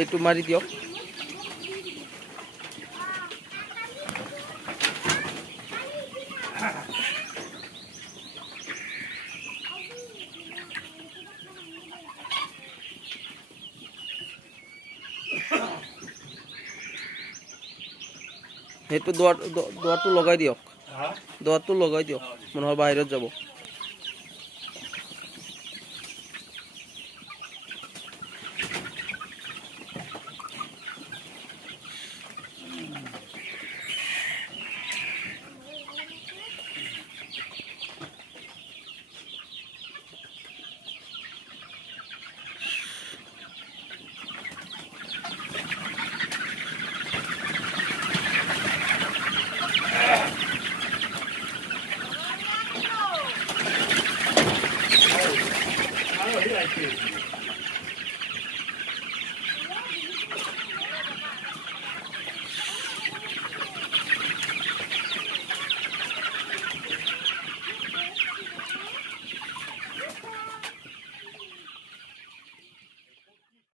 এইটো মাৰি দিয়ক। সেইটো দুৱাৰটো লগাই দিয়ক। দুৱাৰটো লগাই দিয়ক, মানুহৰ বাহিৰত যাব।